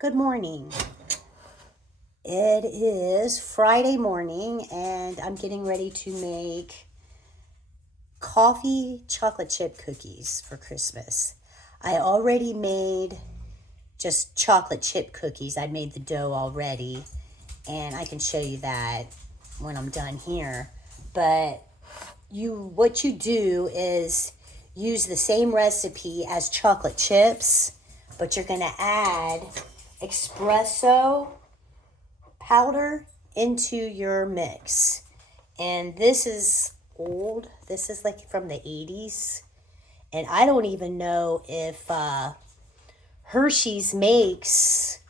Good morning. It is Friday morning and I'm getting ready to make coffee chocolate chip cookies for Christmas. I already made just chocolate chip cookies. I made the dough already and I can show you that when I'm done here. But what you do is use the same recipe as chocolate chips, but you're going to add espresso powder into your mix. And this is old. This is like from the 80s. And I don't even know if Hershey's makes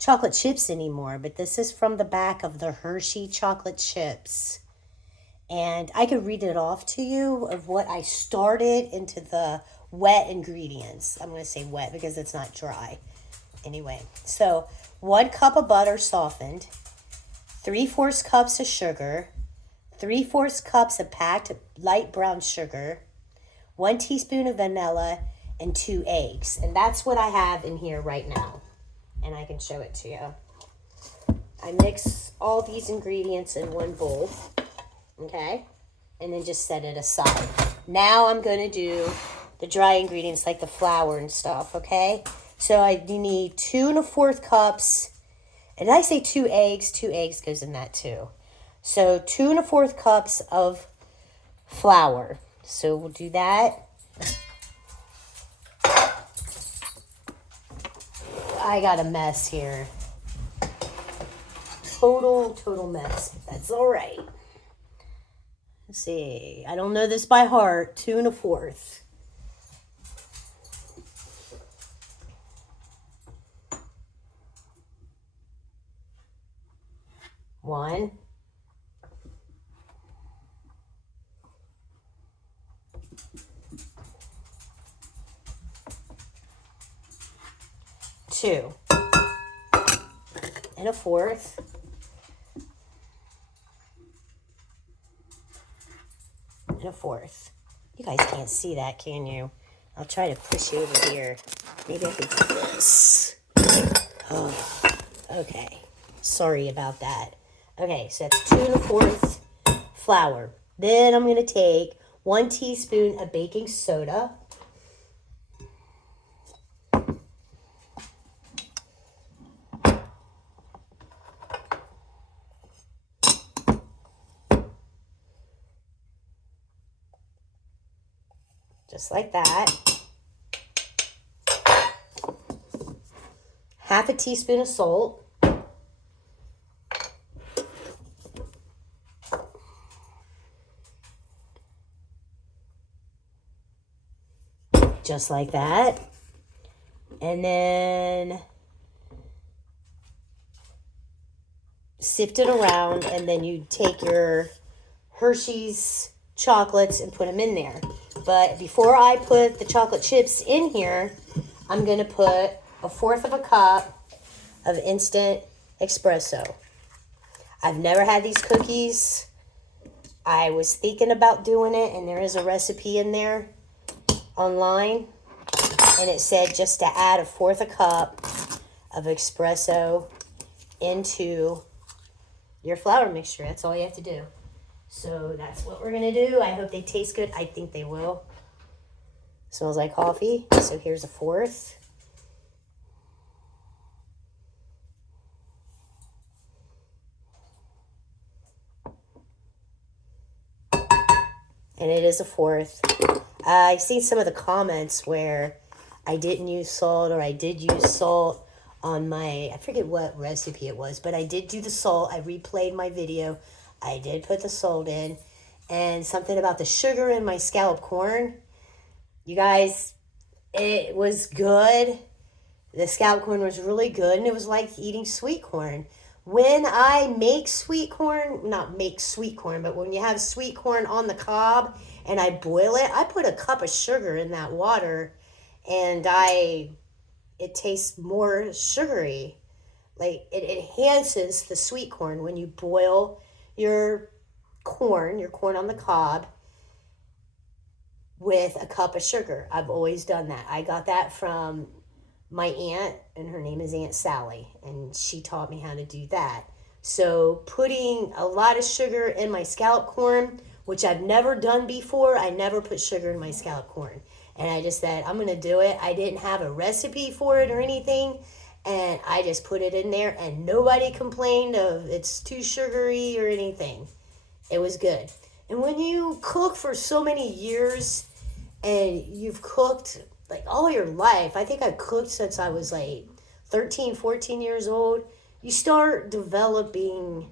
chocolate chips anymore, but this is from the back of the Hershey chocolate chips. And I could read it off to you of what I started into the wet ingredients. I'm going to say wet because it's not dry. Anyway, so 1 cup of butter softened, 3/4 cups of sugar, 3/4 cups of packed light brown sugar, 1 teaspoon of vanilla, and 2 eggs. And that's what I have in here right now. And I can show it to you. I mix all these ingredients in one bowl. Okay? And then just set it aside. Now I'm going to do the dry ingredients like the flour and stuff, okay? So you need 2 1/4 cups. And I say 2 eggs. 2 eggs goes in that too. So 2 1/4 cups of flour. So we'll do that. I got a mess here. Total mess. That's all right. Let's see. I don't know this by heart. 2 1/4. 1. 2 1/4. 1/4. You guys can't see that, can you? I'll try to push you over here. Maybe I can do this. Oh, okay. Sorry about that. Okay, so that's 2 1/4 flour. Then I'm going to take 1 teaspoon of baking soda. Just like that. 1/2 teaspoon of salt. Just like that. And then sift it around, and then you take your Hershey's chocolates and put them in there. But before I put the chocolate chips in here, I'm going to put 1/4 cup of instant espresso. I've never had these cookies. I was thinking about doing it, and there is a recipe in there online, and it said just to add 1/4 cup of espresso into your flour mixture. That's all you have to do. So that's what we're going to do. I hope they taste good. I think they will. Smells like coffee. So here's 1/4. And it is 1/4. I've seen some of the comments where I didn't use salt, or I did use salt on my, I forget what recipe it was, but I did do the salt. I replayed my video. I did put the salt in, and something about the sugar in my scalloped corn. You guys, it was good. The scalloped corn was really good, and it was like eating sweet corn. When I make sweet corn, not make sweet corn, but when you have sweet corn on the cob and I boil it, I put a cup of sugar in that water, and it tastes more sugary. Like, it enhances the sweet corn when you boil your corn on the cob with a cup of sugar. I've always done that. I got that from my aunt and her name is Aunt Sally, and she taught me how to do that. So putting a lot of sugar in my scallop corn, which I've never done before, I never put sugar in my scallop corn. And I just said, I'm going to do it. I didn't have a recipe for it or anything, and I just put it in there, and nobody complained of it's too sugary or anything. It was good. And when you cook for so many years, and you've cooked like all your life, I think I've cooked since I was like 13, 14 years old, you start developing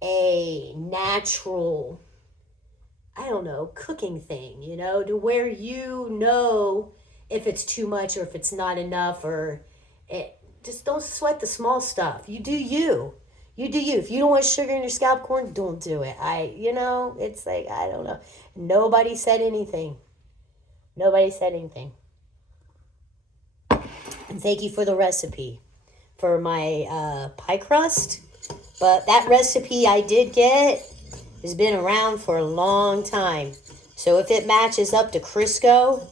a natural, I don't know, cooking thing, you know, to where you know if it's too much or if it's not enough, or it, just don't sweat the small stuff. You do you. You do you. If you don't want sugar in your scallop corn, don't do it. It's like, I don't know. Nobody said anything. Nobody said anything. And thank you for the recipe for my pie crust. But that recipe I did get has been around for a long time. So if it matches up to Crisco,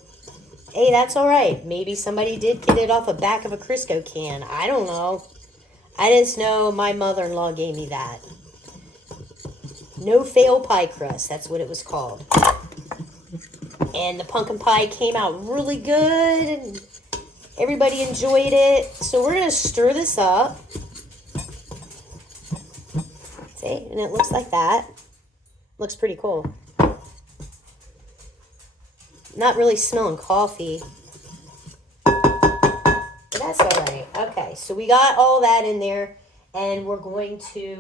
hey, that's all right. Maybe somebody did get it off the back of a Crisco can. I don't know. I just know my mother-in-law gave me that. No fail pie crust. That's what it was called. And the pumpkin pie came out really good. And everybody enjoyed it. So we're going to stir this up. See? And it looks like that. Looks pretty cool. Not really smelling coffee. But that's all right. Okay, so we got all that in there. And we're going to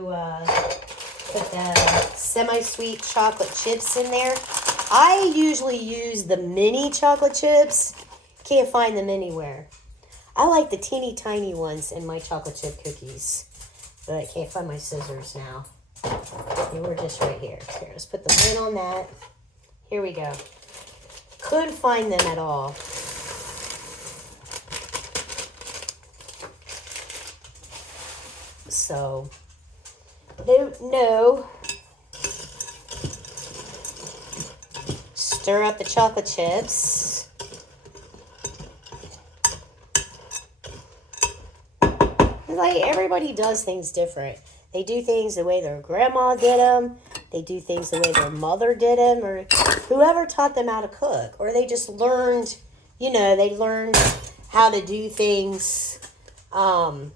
put the semi-sweet chocolate chips in there. I usually use the mini chocolate chips. Can't find them anywhere. I like the teeny tiny ones in my chocolate chip cookies. But I can't find my scissors now. They were just right here. Here, let's put the lid on that. Here we go. Couldn't find them at all. So, no. Stir up the chocolate chips. Like, everybody does things different. They do things the way their grandma did them. They do things the way their mother did them, or whoever taught them how to cook. Or they just learned, they learned how to do things by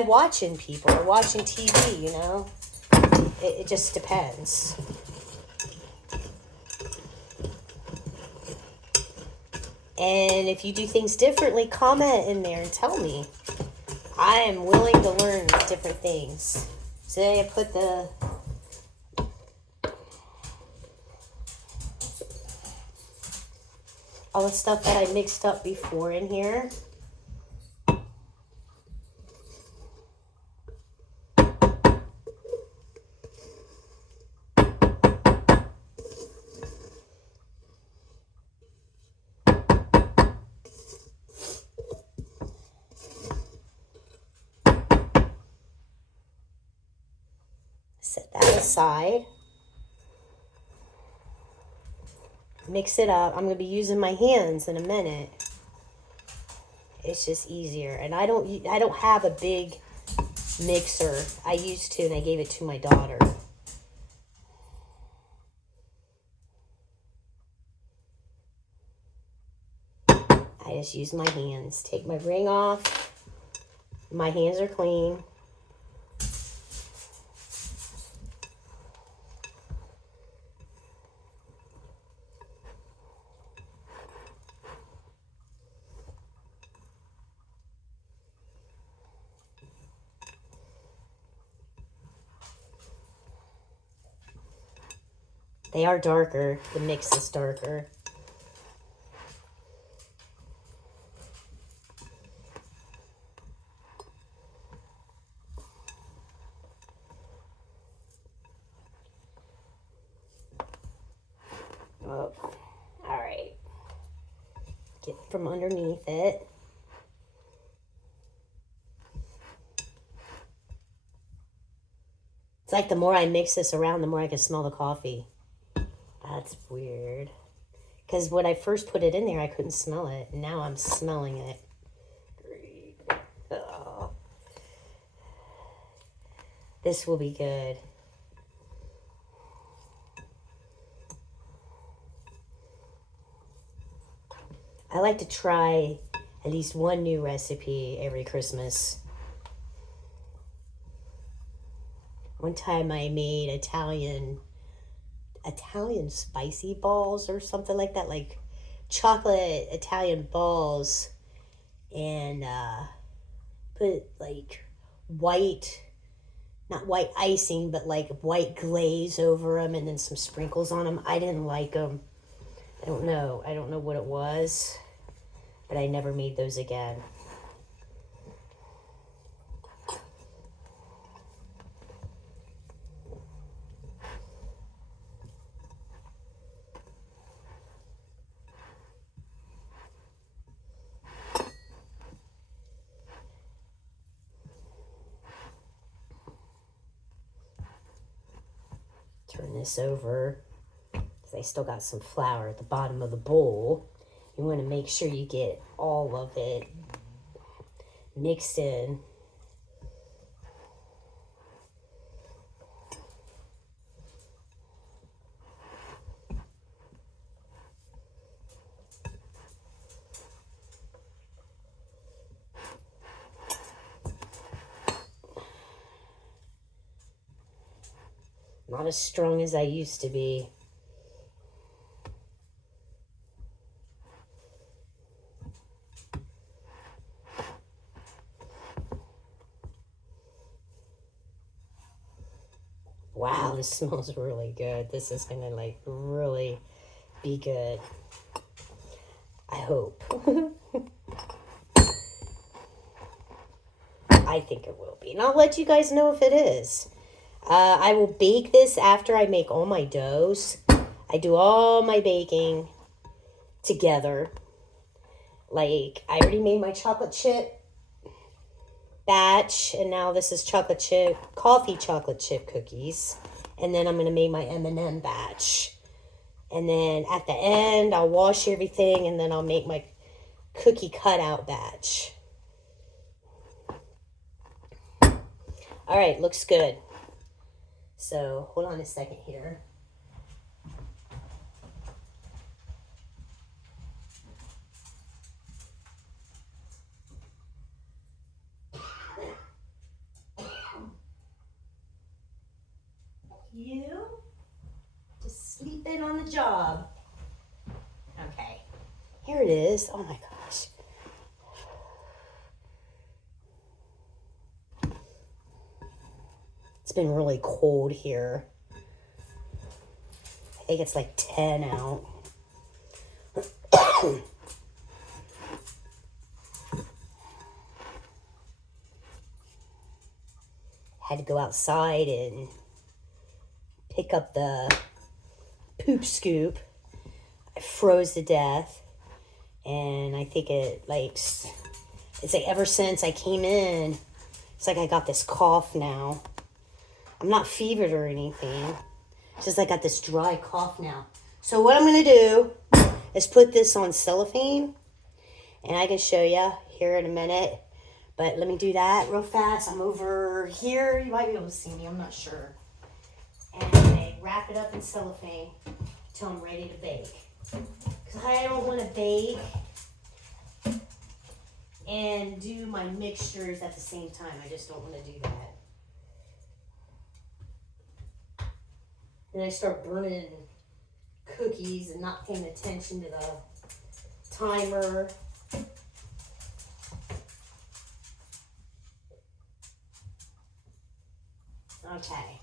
watching people or watching TV, It just depends. And if you do things differently, comment in there and tell me. I am willing to learn different things. So then I put all the stuff that I mixed up before in here. Set that aside. Mix it up. I'm going to be using my hands in a minute. It's just easier. And I don't have a big mixer. I used to, and I gave it to my daughter. I just use my hands. Take my ring off. My hands are clean. They are darker. The mix is darker. Oh, all right. Get from underneath it. It's like the more I mix this around, the more I can smell the coffee. That's weird. Because when I first put it in there, I couldn't smell it. And now I'm smelling it. This will be good. I like to try at least one new recipe every Christmas. One time I made Italian spicy balls or something like that, like chocolate Italian balls, and put like not white icing, but like white glaze over them, and then some sprinkles on them. I didn't like them. I don't know what it was, but I never made those again. Turn this over, because I still got some flour at the bottom of the bowl. You want to make sure you get all of it mixed in. Not as strong as I used to be. Wow, this smells really good. This is gonna like really be good. I hope. I think it will be. And I'll let you guys know if it is. I will bake this after I make all my doughs. I do all my baking together. Like, I already made my chocolate chip batch, and now this is coffee chocolate chip cookies. And then I'm going to make my M&M batch. And then at the end, I'll wash everything, and then I'll make my cookie cutout batch. All right, looks good. So, hold on a second here. You just sleeping on the job. Okay, here it is. Oh my gosh. It's been really cold here. I think it's like 10 out. Had to go outside and pick up the poop scoop. I froze to death. And I think it's like ever since I came in, it's like I got this cough now. I'm not fevered or anything. It's just I got this dry cough now. So what I'm going to do is put this on cellophane. And I can show you here in a minute. But let me do that real fast. I'm over here. You might be able to see me. I'm not sure. And I wrap it up in cellophane until I'm ready to bake. Because I don't want to bake and do my mixtures at the same time. I just don't want to do that. Then I start burning cookies and not paying attention to the timer. Okay.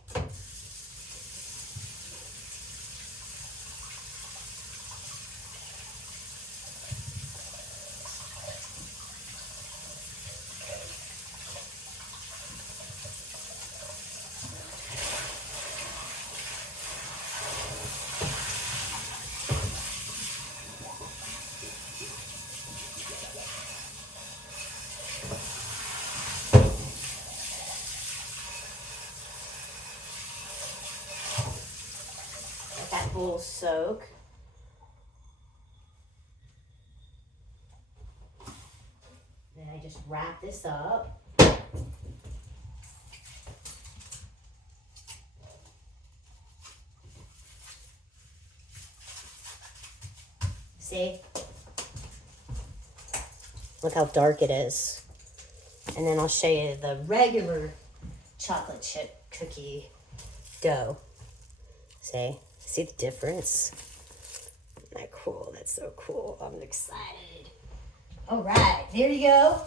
That bowl soak. Then I just wrap this up. See? Look how dark it is. And then I'll show you the regular chocolate chip cookie dough. See the difference? Isn't that cool? That's so cool. I'm excited. All right, there you go.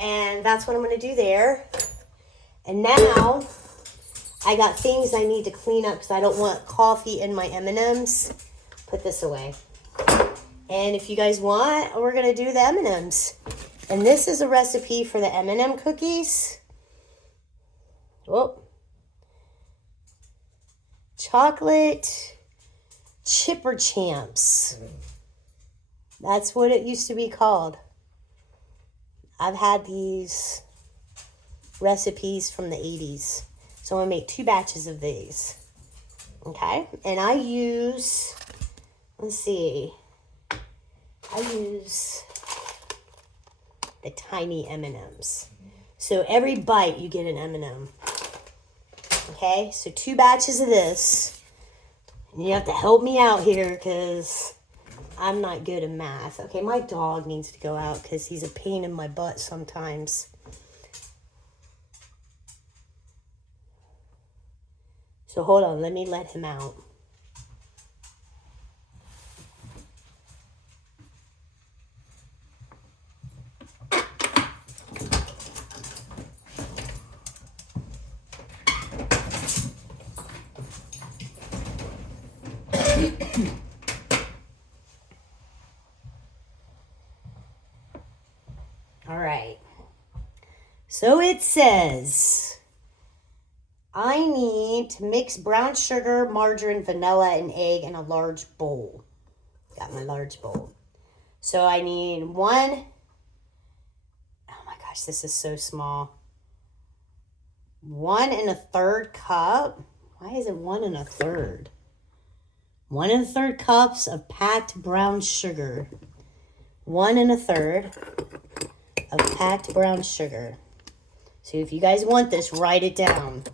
And that's what I'm going to do there. And now I got things I need to clean up because I don't want coffee in my M&Ms. Put this away. And if you guys want, we're going to do the M&Ms. And this is a recipe for the M&M cookies. Oh. Chocolate Chipper Champs. That's what it used to be called. I've had these recipes from the 80s. So I'm going to make 2 batches of these. Okay? And I use, let's see. I use the tiny M&Ms. So every bite you get an M&M. Okay? So 2 batches of this. And you have to help me out here because I'm not good at math. Okay, my dog needs to go out because he's a pain in my butt sometimes. So hold on, let me let him out. All right. So it says, I need to mix brown sugar, margarine, vanilla, and egg in a large bowl. Got my large bowl. So I need 1, oh my gosh, this is so small. 1 1/3 cup. Why is it 1 1/3? 1 1/3 cups of packed brown sugar. 1 1/3 of packed brown sugar. So if you guys want this, write it down.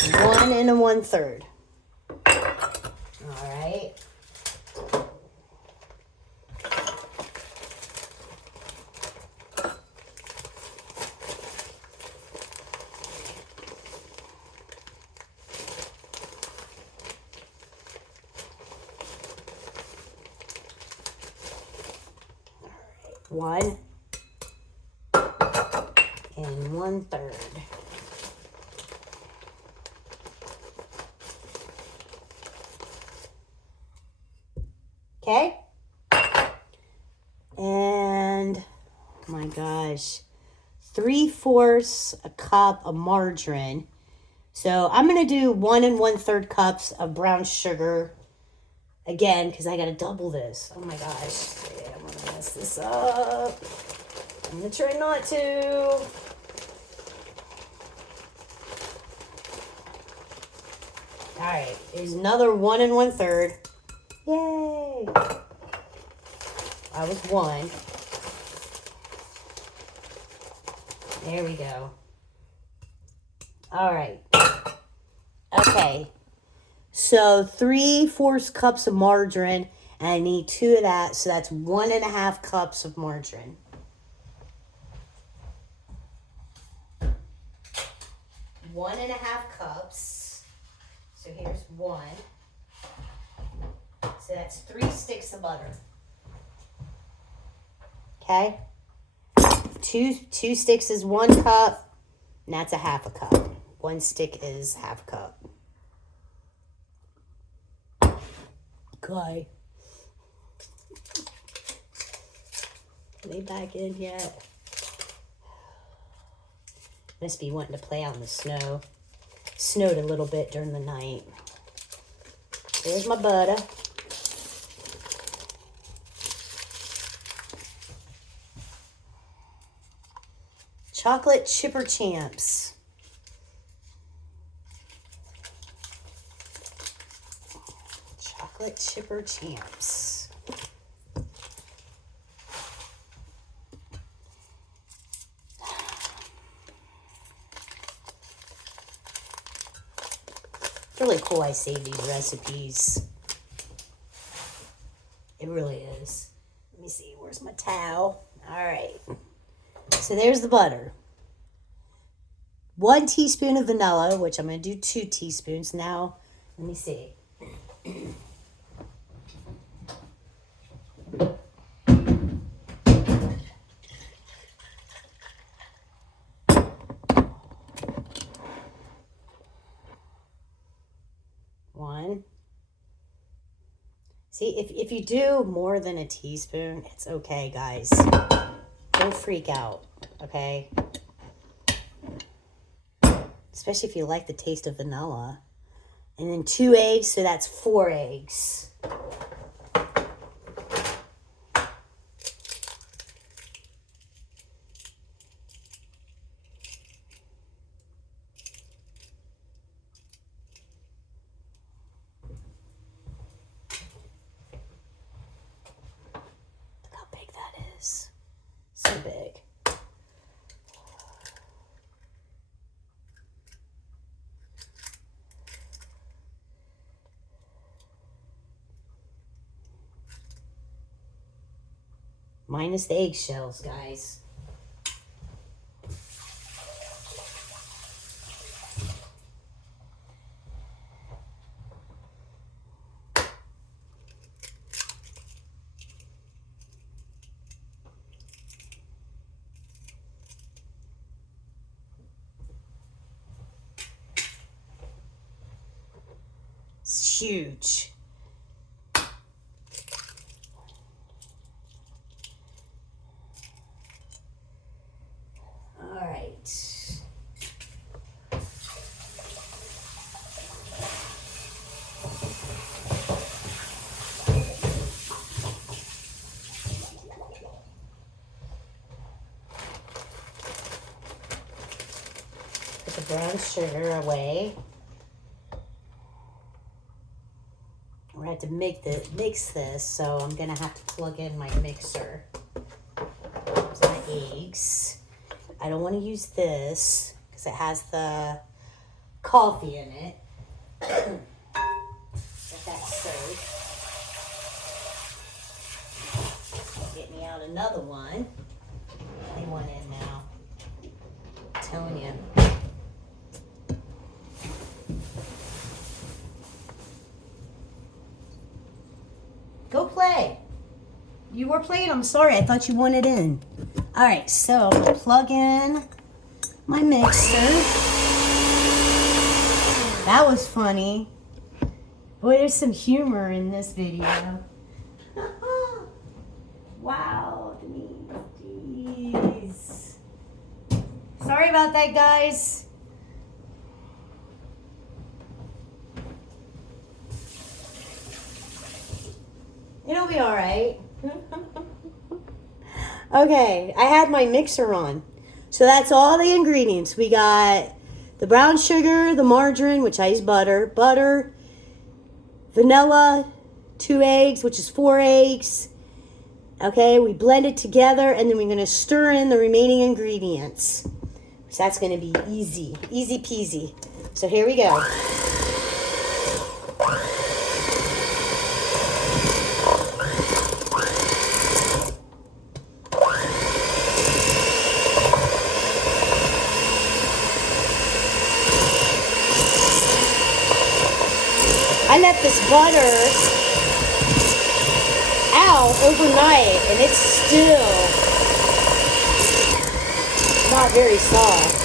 1 1/3. All right. One and 1/3. Okay? And, oh my gosh, 3/4 a cup of margarine. So I'm going to do 1 1/3 cups of brown sugar. Again, because I got to double this. Oh my gosh. Yeah, I'm going to mess this up. I'm going to try not to. All right, there's another 1 1/3. Yay! I was 1. There we go. All right. Okay. So 3/4 cups of margarine, and I need 2 of that, so that's 1 1/2 cups of margarine. One and a half cups. So here's 1. So that's 3 sticks of butter. Okay? 2 sticks is 1 cup, and that's a 1/2 cup. 1 stick is 1/2 cup. Okay. Are they back in yet? Must be wanting to play out in the snow. Snowed a little bit during the night. There's my butter. Chocolate Chipper Champs. Chocolate Chipper Champs. It's really cool I save these recipes. It It really is. Let me see. Where's my towel? All right. So there's the butter. 1 teaspoon of vanilla, which I'm going to do 2 teaspoons. Now, let me see. One. See, if you do more than a teaspoon, it's okay, guys. Don't freak out, okay? Especially if you like the taste of vanilla. And then 2 eggs, so that's 4 eggs. Look how big that is. So big. Minus the eggshells, guys. It's huge. Put the brown sugar away. We're going to have to mix this, so I'm going to have to plug in my mixer. There's my eggs. I don't want to use this because it has the coffee in it. Get that soaked. Get me out another one. Only one in now. I'm telling you. Go play. You were playing? I'm sorry. I thought you wanted in. All right, so I'm going to plug in my mixer. That was funny. Boy, there's some humor in this video. Wow, jeez. Sorry about that, guys. It'll be all right. Okay, I had my mixer on. So that's all the ingredients. We got the brown sugar, the margarine, which I use butter, vanilla, 2 eggs, which is 4 eggs. Okay, we blend it together, and then we're going to stir in the remaining ingredients. So that's going to be easy peasy. So here we go. I left this butter out overnight, and it's still not very soft.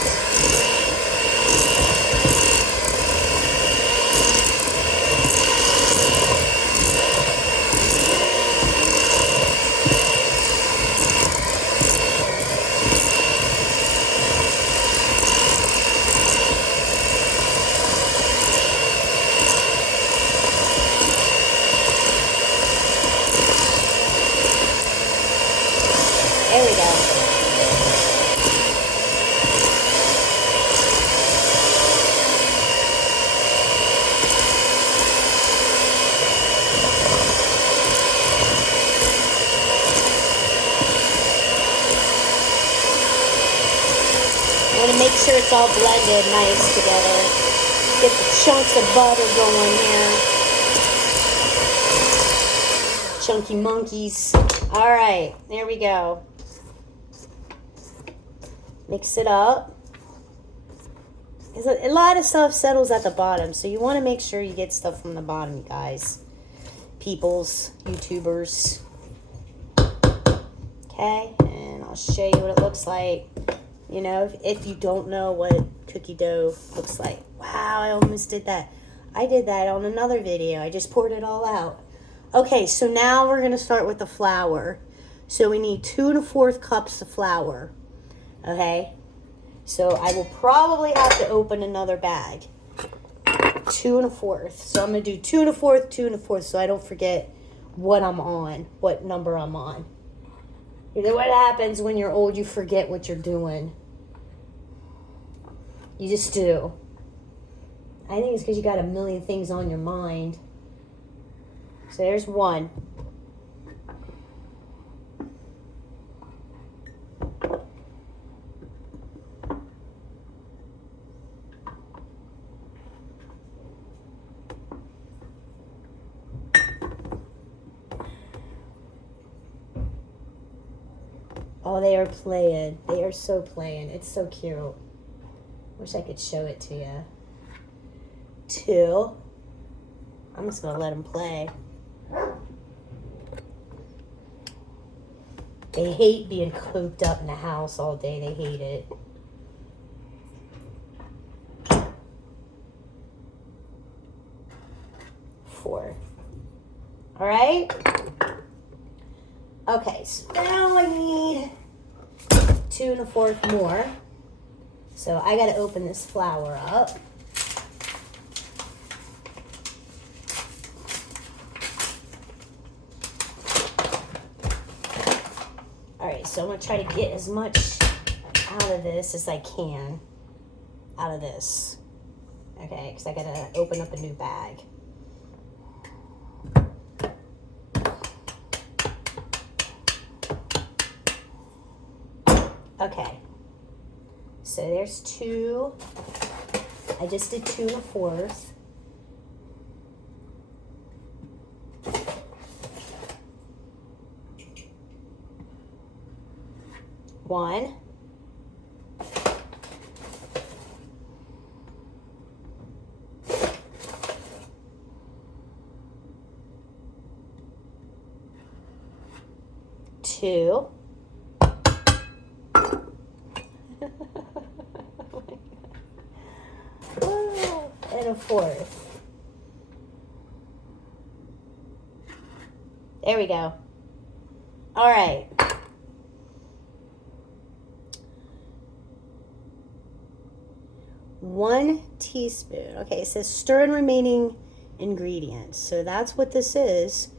There we go. I want to make sure it's all blended nice together. Get the chunks of butter going here. chunky monkeys. All right, there we go. Mix it up. A lot of stuff settles at the bottom, so you want to make sure you get stuff from the bottom, you guys. Peoples, YouTubers. Okay, and I'll show you what it looks like. You know, if you don't know what cookie dough looks like. Wow, I almost did that. I did that on another video. I just poured it all out. Okay, so now we're going to start with the flour. So we need 2 1/4 cups of flour. Okay, so I will probably have to open another bag. 2 1/4. So I'm going to do 2 1/4, 2 1/4, so I don't forget what I'm on, what number I'm on. You know what happens when you're old, you forget what you're doing. You just do. I think it's because you got a million things on your mind. So there's 1. Oh, they are playing. They are so playing. It's so cute. Wish I could show it to you. 2. I'm just going to let them play. They hate being cooped up in the house all day. They hate it. 4. All right? Okay, so now I need 2 1/4 more. So I got to open this flour up. All right, so I'm going to try to get as much out of this as I can. Out of this. Okay, because I got to open up a new bag. Okay, so there's 2. I just did 2 1/4. One. Two. And a 4th. There we go. All right. One teaspoon. Okay, it says stir in remaining ingredients. So that's what this is.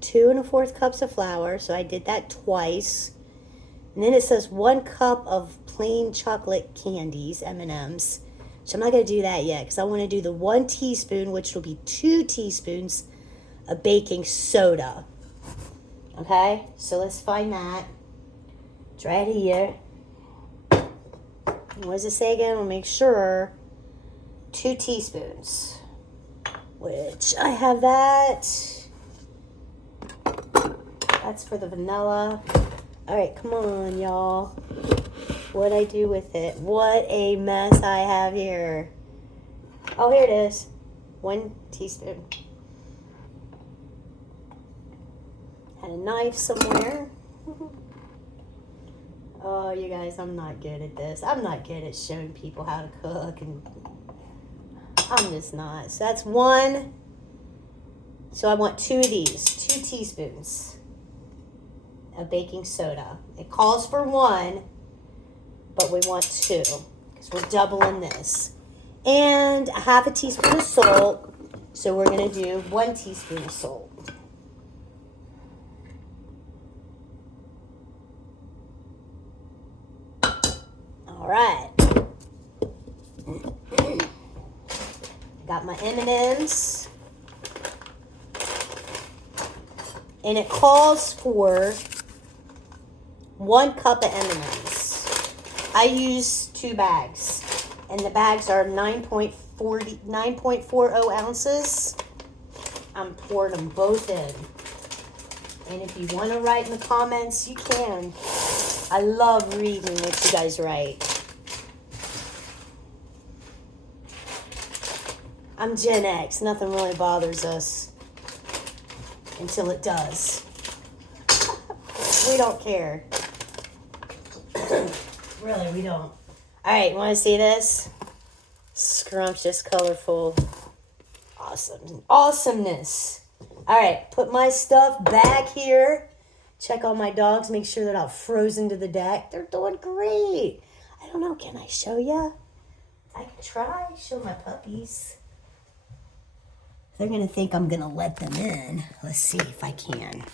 2 1/4 cups of flour. So I did that twice. And then it says 1 cup of plain chocolate candies, M&Ms. So I'm not going to do that yet because I want to do the 1 teaspoon, which will be 2 teaspoons of baking soda. Okay, so let's find that. It's right here. What does it say again? We'll make sure. 2 teaspoons, which I have that. That's for the vanilla. All right, come on, y'all. What'd I do with it? What a mess I have here. Oh, here it is. 1 teaspoon. Had a knife somewhere. Oh, you guys, I'm not good at this. I'm not good at showing people how to cook, and I'm just not. So that's 1. So I want 2 of these. 2 teaspoons of baking soda. It calls for 1, but we want 2 because we're doubling this. And a 1/2 teaspoon of salt. So we're going to do 1 teaspoon of salt. All right. Got my M&Ms. And it calls for 1 cup of M&Ms. I use 2 bags. And the bags are 9.40 ounces. I'm pouring them both in. And if you want to write in the comments, you can. I love reading what you guys write. I'm Gen X. Nothing really bothers us until it does. We don't care. Really, we don't. All right, want to see this? Scrumptious, colorful, awesome, awesomeness. All right, put my stuff back here. Check on my dogs. Make sure they're not frozen to the deck. They're doing great. I don't know. Can I show you? I can try. Show my puppies. They're going to think I'm going to let them in. Let's see if I can.